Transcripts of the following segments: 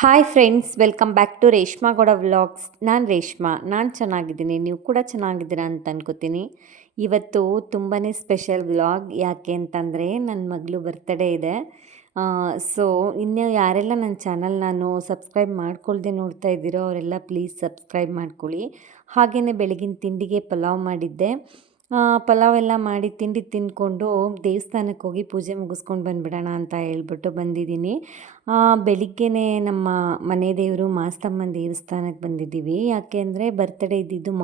Hi friends, welcome back to Reshma Gowda vlogs. ನಾನು ರೇಷ್ಮಾ. ನಾನು ಚೆನ್ನಾಗಿದ್ದೀನಿ, ನೀವು ಕೂಡ ಚೆನ್ನಾಗಿದ್ದೀರಾ ಅಂತ ಅನ್ಕೋತೀನಿ. ಇವತ್ತು ತುಂಬಾ ಸ್ಪೆಷಲ್ ವ್ಲಾಗ್. ಯಾಕೆ ಅಂತಂದರೆ ನನ್ನ ಮಗಳು ಬರ್ತ್ಡೇ ಇದೆ. ಸೊ ಇನ್ನು ಯಾರೆಲ್ಲ ನನ್ನ ಚಾನಲ್ ನಾನು ಸಬ್ಸ್ಕ್ರೈಬ್ ಮಾಡ್ಕೊಳ್ದೆ ನೋಡ್ತಾ ಇದ್ದೀರೋ ಅವರೆಲ್ಲ ಪ್ಲೀಸ್ ಸಬ್ಸ್ಕ್ರೈಬ್ ಮಾಡ್ಕೊಳ್ಳಿ. ಹಾಗೆಯೇ ಬೆಳಗಿನ ತಿಂಡಿಗೆ ಪಲಾವ್ ಮಾಡಿದ್ದೆ. ಪಲಾವ್ ಎಲ್ಲ ಮಾಡಿ ತಿಂಡಿ ತಿಂದ್ಕೊಂಡು ದೇವಸ್ಥಾನಕ್ಕೆ ಹೋಗಿ ಪೂಜೆ ಮುಗಿಸ್ಕೊಂಡು ಬಂದುಬಿಡೋಣ ಅಂತ ಹೇಳ್ಬಿಟ್ಟು ಬಂದಿದ್ದೀನಿ. ಬೆಳಿಗ್ಗೆನೇ ನಮ್ಮ ಮನೆ ದೇವರು ಮಾಸ್ತಮ್ಮನ ದೇವಸ್ಥಾನಕ್ಕೆ ಬಂದಿದ್ದೀವಿ. ಯಾಕೆ ಅಂದರೆ ಬರ್ತ್ಡೇ ಇದ್ದಿದ್ದು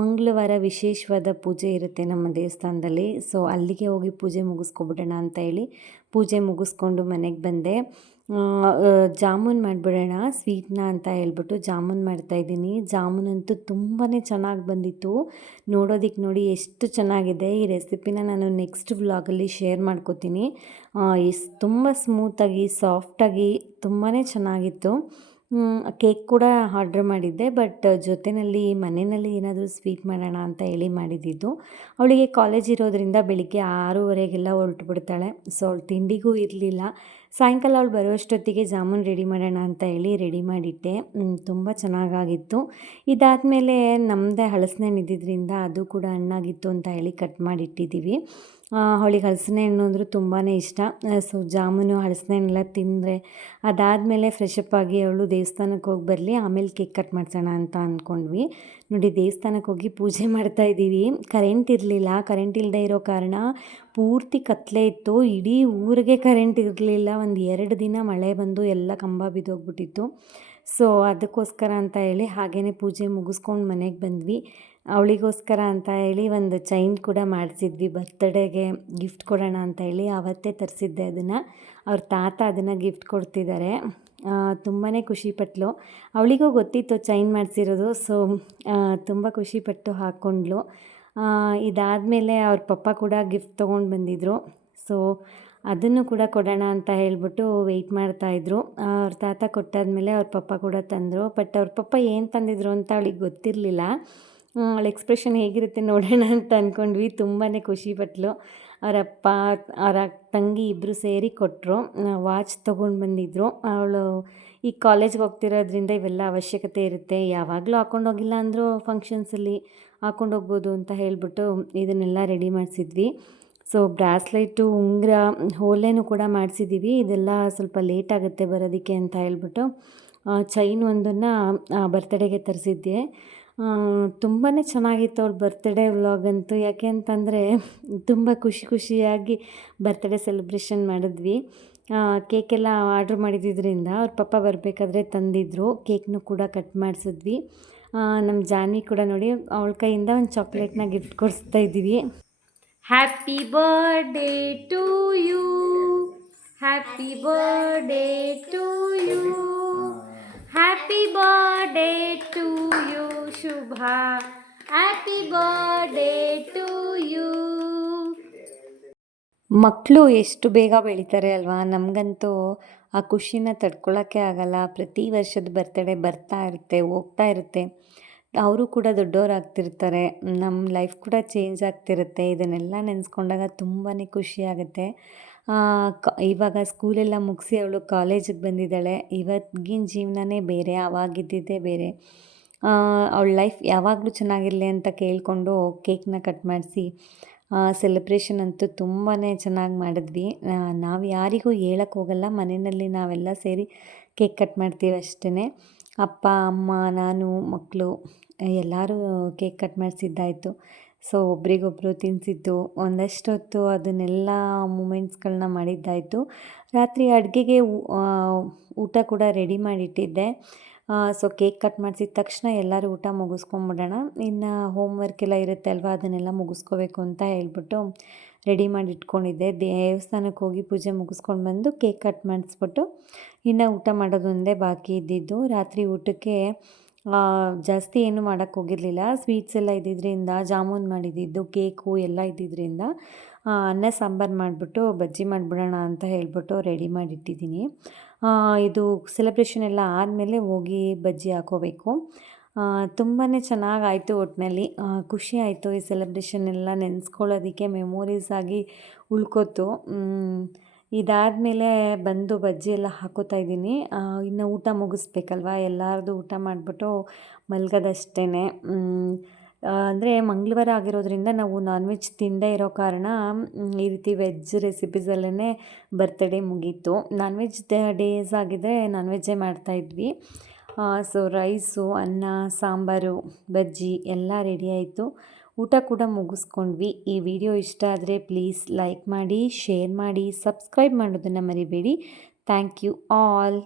ಮಂಗಳವಾರ ವಿಶೇಷವಾದ ಪೂಜೆ ಇರುತ್ತೆ ನಮ್ಮ ದೇವಸ್ಥಾನದಲ್ಲಿ. ಸೊ ಅಲ್ಲಿಗೆ ಹೋಗಿ ಪೂಜೆ ಮುಗಿಸ್ಕೊಬಿಡೋಣ ಅಂತ ಹೇಳಿ ಪೂಜೆ ಮುಗಿಸ್ಕೊಂಡು ಮನೆಗೆ ಬಂದೆ. ಜಾಮೂನ್ ಮಾಡಿಬಿಡೋಣ ಸ್ವೀಟ್ನ ಅಂತ ಹೇಳ್ಬಿಟ್ಟು ಜಾಮೂನ್ ಮಾಡ್ತಾಯಿದ್ದೀನಿ. ಜಾಮೂನಂತೂ ತುಂಬಾ ಚೆನ್ನಾಗಿ ಬಂದಿತ್ತು. ನೋಡಿ ಎಷ್ಟು ಚೆನ್ನಾಗಿದೆ. ಈ ರೆಸಿಪಿನ ನಾನು ನೆಕ್ಸ್ಟ್ ವ್ಲಾಗಲ್ಲಿ ಶೇರ್ ಮಾಡ್ಕೋತೀನಿ. ತುಂಬ ಸ್ಮೂತಾಗಿ ಸಾಫ್ಟಾಗಿ ತುಂಬಾ ಚೆನ್ನಾಗಿತ್ತು. ಕೇಕ್ ಕೂಡ ಆರ್ಡ್ರ್ ಮಾಡಿದ್ದೆ, ಬಟ್ ಜೊತೆಯಲ್ಲಿ ಮನೆಯಲ್ಲಿ ಏನಾದರೂ ಸ್ವೀಟ್ ಮಾಡೋಣ ಅಂತ ಹೇಳಿ ಮಾಡಿದ್ದಿದ್ದು. ಅವಳಿಗೆ ಕಾಲೇಜ್ ಇರೋದರಿಂದ ಬೆಳಿಗ್ಗೆ 6:30ಗೆಲ್ಲ ಹೊರಟು ಬಿಡ್ತಾಳೆ. ಸೊ ಅವಳು ತಿಂಡಿಗೂ ಇರಲಿಲ್ಲ. ಸಾಯಂಕಾಲ ಅವಳು ಬರುವಷ್ಟೊತ್ತಿಗೆ ಜಾಮೂನ್ ರೆಡಿ ಮಾಡೋಣ ಅಂತ ಹೇಳಿ ರೆಡಿ ಮಾಡಿಟ್ಟೆ. ತುಂಬ ಚೆನ್ನಾಗಾಗಿತ್ತು. ಇದಾದಮೇಲೆ ನಮ್ಮದೇ ಹಲಸಿನ ಹಣ್ಣು ಇದ್ದಿದ್ದರಿಂದ ಅದು ಕೂಡ ಹಣ್ಣಾಗಿತ್ತು ಅಂತ ಹೇಳಿ ಕಟ್ ಮಾಡಿಟ್ಟಿದ್ದೀವಿ. ಅವಳಿಗೆ ಹಲಸಿನ ಹಣ್ಣು ಅಂದರೂ ತುಂಬಾ ಇಷ್ಟ. ಸೊ ಜಾಮೂನು ಹಲಸಿನ ಹಣ್ಣೆಲ್ಲ ತಿಂದರೆ ಅದಾದಮೇಲೆ ಫ್ರೆಶಪ್ ಆಗಿ ಅವಳು ದೇವಸ್ಥಾನಕ್ಕೆ ಹೋಗಿ ಬರಲಿ, ಆಮೇಲೆ ಕೇಕ್ ಕಟ್ ಮಾಡಿಸೋಣ ಅಂತ ಅಂದ್ಕೊಂಡ್ವಿ. ನೋಡಿ ದೇವಸ್ಥಾನಕ್ಕೆ ಹೋಗಿ ಪೂಜೆ ಮಾಡ್ತಾಯಿದ್ದೀವಿ. ಕರೆಂಟ್ ಇರಲಿಲ್ಲ. ಕರೆಂಟ್ ಇಲ್ಲದೆ ಇರೋ ಕಾರಣ ಪೂರ್ತಿ ಕತ್ತಲೆ ಇತ್ತು. ಇಡೀ ಊರಿಗೆ ಕರೆಂಟ್ ಇರಲಿಲ್ಲ. ಒಂದು 2 ದಿನ ಮಳೆ ಬಂದು ಎಲ್ಲ ಕಂಬ ಬಿದ್ದೋಗ್ಬಿಟ್ಟಿತ್ತು. ಸೊ ಅದಕ್ಕೋಸ್ಕರ ಅಂತ ಹೇಳಿ ಹಾಗೆಯೇ ಪೂಜೆ ಮುಗಿಸ್ಕೊಂಡು ಮನೆಗೆ ಬಂದ್ವಿ. ಅವಳಿಗೋಸ್ಕರ ಅಂತ ಹೇಳಿ ಒಂದು ಚೈನ್ ಕೂಡ ಮಾಡಿಸಿದ್ವಿ. ಬರ್ತ್ಡೇಗೆ ಗಿಫ್ಟ್ ಕೊಡೋಣ ಅಂತ ಹೇಳಿ ಆವತ್ತೇ ತರಿಸಿದ್ದೆ ಅದನ್ನು. ಅವ್ರ ತಾತ ಅದನ್ನು ಗಿಫ್ಟ್ ಕೊಡ್ತಿದ್ದಾರೆ. ತುಂಬಾ ಖುಷಿಪಟ್ಲು. ಅವಳಿಗೂ ಗೊತ್ತಿತ್ತು ಚೈನ್ ಮಾಡಿಸಿರೋದು. ಸೊ ತುಂಬ ಖುಷಿಪಟ್ಟು ಹಾಕ್ಕೊಂಡ್ಳು. ಇದಾದಮೇಲೆ ಅವ್ರ ಪಪ್ಪ ಕೂಡ ಗಿಫ್ಟ್ ತೊಗೊಂಡು ಬಂದಿದ್ದರು. ಸೊ ಅದನ್ನು ಕೂಡ ಕೊಡೋಣ ಅಂತ ಹೇಳ್ಬಿಟ್ಟು ವೆಯ್ಟ್ ಮಾಡ್ತಾಯಿದ್ರು. ಅವ್ರ ತಾತ ಕೊಟ್ಟಾದಮೇಲೆ ಅವ್ರ ಪಪ್ಪ ಕೂಡ ತಂದರು. ಬಟ್ ಅವ್ರ ಪಪ್ಪ ಏನು ತಂದಿದ್ರು ಅಂತ ಅವಳಿಗೆ ಗೊತ್ತಿರಲಿಲ್ಲ. ಅವಳ ಎಕ್ಸ್ಪ್ರೆಷನ್ ಹೇಗಿರುತ್ತೆ ನೋಡೋಣ ಅಂತ ಅಂದ್ಕೊಂಡ್ವಿ. ತುಂಬಾ ಖುಷಿಪಟ್ಲು. ಅವರಪ್ಪ ಅವರ ತಂಗಿ ಇಬ್ಬರು ಸೇರಿ ಕೊಟ್ಟರು. ವಾಚ್ ತೊಗೊಂಡು ಬಂದಿದ್ದರು. ಅವಳು ಈ ಕಾಲೇಜ್ಗೆ ಹೋಗ್ತಿರೋದ್ರಿಂದ ಇವೆಲ್ಲ ಅವಶ್ಯಕತೆ ಇರುತ್ತೆ. ಯಾವಾಗಲೂ ಹಾಕ್ಕೊಂಡೋಗಿಲ್ಲ ಅಂದರೂ ಫಂಕ್ಷನ್ಸಲ್ಲಿ ಹಾಕ್ಕೊಂಡೋಗ್ಬೋದು ಅಂತ ಹೇಳಿಬಿಟ್ಟು ಇದನ್ನೆಲ್ಲ ರೆಡಿ ಮಾಡಿಸಿದ್ವಿ. ಸೊ ಬ್ರಾಸ್ಲೈಟು, ಉಂಗುರ, ಓಲೆನೂ ಕೂಡ ಮಾಡಿಸಿದ್ದೀವಿ. ಇದೆಲ್ಲ ಸ್ವಲ್ಪ ಲೇಟ್ ಆಗುತ್ತೆ ಬರೋದಕ್ಕೆ ಅಂತ ಹೇಳ್ಬಿಟ್ಟು ಚೈನ್ ಒಂದನ್ನು ಬರ್ತ್ಡೇಗೆ ತರಿಸಿದ್ದೆ. ತುಂಬಾ ಚೆನ್ನಾಗಿತ್ತು ಅವ್ಳ ಬರ್ತ್ಡೇ ವ್ಲಾಗ್ ಅಂತೂ. ಯಾಕೆ ಅಂತಂದರೆ ತುಂಬ ಖುಷಿಯಾಗಿ ಬರ್ತ್ಡೇ ಸೆಲೆಬ್ರೇಷನ್ ಮಾಡಿದ್ವಿ. ಕೇಕೆಲ್ಲ ಆರ್ಡ್ರ್ ಮಾಡಿದ್ರಿಂದ ಅವ್ರ ಪಪ್ಪ ಬರಬೇಕಾದ್ರೆ ತಂದಿದ್ದರು. ಕೇಕ್ನೂ ಕೂಡ ಕಟ್ ಮಾಡಿಸಿದ್ವಿ. ನಮ್ಮ ಜಾನ್ವಿ ಕೂಡ ನೋಡಿ ಅವಳ ಕೈಯಿಂದ ಒಂದು ಚಾಕ್ಲೇಟ್ನ ಗಿಫ್ಟ್ ಕೊಡಿಸ್ತಾ ಇದ್ದೀವಿ. Happy birthday to you, happy birthday to you, happy birthday to you ಶುಭ, ಹ್ಯಾಪಿ ಬರ್ಡೇ ಟು ಯು. ಮಕ್ಕಳು ಎಷ್ಟು ಬೇಗ ಬೆಳೀತಾರೆ ಅಲ್ವಾ. ನಮಗಂತೂ ಆ ಖುಷಿನ ತಡ್ಕೊಳ್ಳೋಕ್ಕೆ ಆಗಲ್ಲ. ಪ್ರತಿ ವರ್ಷದ ಬರ್ತ್ಡೇ ಬರ್ತಾ ಇರುತ್ತೆ, ಹೋಗ್ತಾ ಇರುತ್ತೆ. ಅವರು ಕೂಡ ದೊಡ್ಡವರಾಗ್ತಿರ್ತಾರೆ. ನಮ್ಮ ಲೈಫ್ ಕೂಡ ಚೇಂಜ್ ಆಗ್ತಿರುತ್ತೆ. ಇದನ್ನೆಲ್ಲ ನೆನೆಸ್ಕೊಂಡಾಗ ತುಂಬಾ ಖುಷಿಯಾಗುತ್ತೆ. ಇವಾಗ ಸ್ಕೂಲೆಲ್ಲ ಮುಗಿಸಿ ಅವಳು ಕಾಲೇಜಿಗೆ ಬಂದಿದ್ದಾಳೆ. ಇವತ್ತಿನ ಜೀವನನೇ ಬೇರೆ, ಆವಾಗಿದ್ದಿದ್ದೇ ಬೇರೆ. ಅವಳ ಲೈಫ್ ಯಾವಾಗಲೂ ಚೆನ್ನಾಗಿರಲಿ ಅಂತ ಕೇಳಿಕೊಂಡು ಕೇಕ್ನ ಕಟ್ ಮಾಡಿಸಿ ಸೆಲೆಬ್ರೇಷನ್ ಅಂತೂ ತುಂಬಾ ಚೆನ್ನಾಗಿ ಮಾಡಿದ್ವಿ. ನಾವು ಯಾರಿಗೂ ಹೇಳಕ್ಕೆ ಹೋಗಲ್ಲ. ಮನೆಯಲ್ಲಿ ನಾವೆಲ್ಲ ಸೇರಿ ಕೇಕ್ ಕಟ್ ಮಾಡ್ತೀವಿ ಅಷ್ಟೇ. ಅಪ್ಪ, ಅಮ್ಮ, ನಾನು, ಮಕ್ಕಳು ಎಲ್ಲರೂ ಕೇಕ್ ಕಟ್ ಮಾಡಿಸಿದ್ದಾಯಿತು. ಸೊ ಒಬ್ರಿಗೊಬ್ಬರು ತಿನ್ನಿಸಿದ್ದು, ಒಂದಷ್ಟು ಹೊತ್ತು ಅದನ್ನೆಲ್ಲ ಮೂಮೆಂಟ್ಸ್ಗಳನ್ನ ಮಾಡಿದ್ದಾಯಿತು. ರಾತ್ರಿ ಅಡುಗೆಗೆ ಊಟ ಕೂಡ ರೆಡಿ ಮಾಡಿಟ್ಟಿದ್ದೆ. ಸೊ ಕೇಕ್ ಕಟ್ ಮಾಡಿಸಿದ ತಕ್ಷಣ ಎಲ್ಲರೂ ಊಟ ಮುಗಿಸ್ಕೊಂಬಿಡೋಣ, ಇನ್ನು ಹೋಮ್ ವರ್ಕ್ ಎಲ್ಲ ಇರುತ್ತೆ ಅಲ್ವಾ, ಅದನ್ನೆಲ್ಲ ಮುಗಿಸ್ಕೋಬೇಕು ಅಂತ ಹೇಳ್ಬಿಟ್ಟು ರೆಡಿ ಮಾಡಿ ಇಟ್ಕೊಂಡಿದ್ದೆ. ದೇವಸ್ಥಾನಕ್ಕೆ ಹೋಗಿ ಪೂಜೆ ಮುಗಿಸ್ಕೊಂಡು ಬಂದು ಕೇಕ್ ಕಟ್ ಮಾಡಿಸ್ಬಿಟ್ಟು ಇನ್ನು ಊಟ ಮಾಡೋದೊಂದೇ ಬಾಕಿ ಇದ್ದಿದ್ದು. ರಾತ್ರಿ ಊಟಕ್ಕೆ ಜಾಸ್ತಿ ಏನು ಮಾಡೋಕ್ಕೆ ಹೋಗಿರಲಿಲ್ಲ. ಸ್ವೀಟ್ಸ್ ಎಲ್ಲ ಇದ್ದಿದ್ದರಿಂದ, ಜಾಮೂನ್ ಮಾಡಿದ್ದಿದ್ದು, ಕೇಕು ಎಲ್ಲ ಇದ್ದಿದ್ದರಿಂದ ಅನ್ನ ಸಾಂಬಾರು ಮಾಡಿಬಿಟ್ಟು ಬಜ್ಜಿ ಮಾಡಿಬಿಡೋಣ ಅಂತ ಹೇಳ್ಬಿಟ್ಟು ರೆಡಿ ಮಾಡಿಟ್ಟಿದ್ದೀನಿ. ಇದು ಸೆಲೆಬ್ರೇಷನ್ ಎಲ್ಲ ಆದಮೇಲೆ ಹೋಗಿ ಬಜ್ಜಿ ಹಾಕ್ಕೋಬೇಕು. ತುಂಬಾ ಚೆನ್ನಾಗಾಯಿತು. ಒಟ್ಟಿನಲ್ಲಿ ಖುಷಿ ಆಯಿತು. ಈ ಸೆಲೆಬ್ರೇಷನ್ ಎಲ್ಲ ನೆನೆಸ್ಕೊಳ್ಳೋದಕ್ಕೆ ಮೆಮೊರೀಸ್ ಆಗಿ ಉಳ್ಕೋತು. ಇದಾದಮೇಲೆ ಬಂದು ಬಜ್ಜಿ ಎಲ್ಲ ಹಾಕೋತಾ ಇದ್ದೀನಿ. ಇನ್ನು ಊಟ ಮುಗಿಸ್ಬೇಕಲ್ವ, ಎಲ್ಲರದು ಊಟ ಮಾಡಿಬಿಟ್ಟು ಮಲ್ಗೋದಷ್ಟೇ. ಅಂದರೆ ಮಂಗಳವಾರ ಆಗಿರೋದ್ರಿಂದ ನಾವು ನಾನ್ ವೆಜ್ ತಿಂದೇ ಇರೋ ಕಾರಣ ಈ ರೀತಿ ವೆಜ್ ರೆಸಿಪೀಸಲ್ಲೇ ಬರ್ತ್ಡೇ ಮುಗೀತು. ನಾನ್ ವೆಜ್ ಡೇಸ್ ಆಗಿದ್ದರೆ ನಾನ್ ವೆಜ್ಜೇ ಮಾಡ್ತಾಯಿದ್ವಿ. ಸೊ ರೈಸು, ಅನ್ನ, ಸಾಂಬಾರು, ಬಜ್ಜಿ ಎಲ್ಲ ರೆಡಿ ಆಯಿತು. ಊಟ ಕೂಡ ಮುಗಿಸ್ಕೊಂಡ್ವಿ. ಈ ವಿಡಿಯೋ ಇಷ್ಟ ಆದರೆ ಪ್ಲೀಸ್ ಲೈಕ್ ಮಾಡಿ, ಶೇರ್ ಮಾಡಿ, ಸಬ್ಸ್ಕ್ರೈಬ್ ಮಾಡೋದನ್ನು ಮರಿಬೇಡಿ. Thank you all.